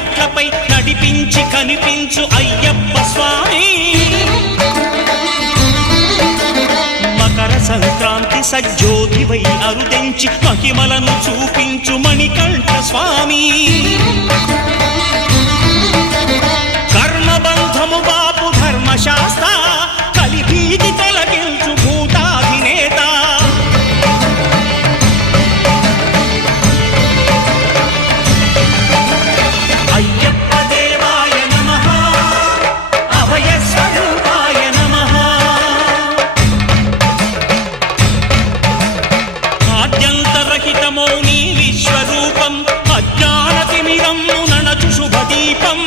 మెట్లపై నడిపించి కనిపించు అయ్యప్ప స్వామి మకర సంక్రాంతి సజ్జోతివై అరుదెంచి మహిమలను చూపించు మణికంఠ స్వామి కర్మబంధము బాపు ధర్మశాస్త్ర కలిభీతి తొలగించు భూతాధినేత అయ్యప్ప దేవాయ నమః అభయ స్వరూపాయ నమః ఆద్యంతరహితమౌ నీ విశ్వరూపం అజ్ఞానతిమిరం నణచు శుభదీపం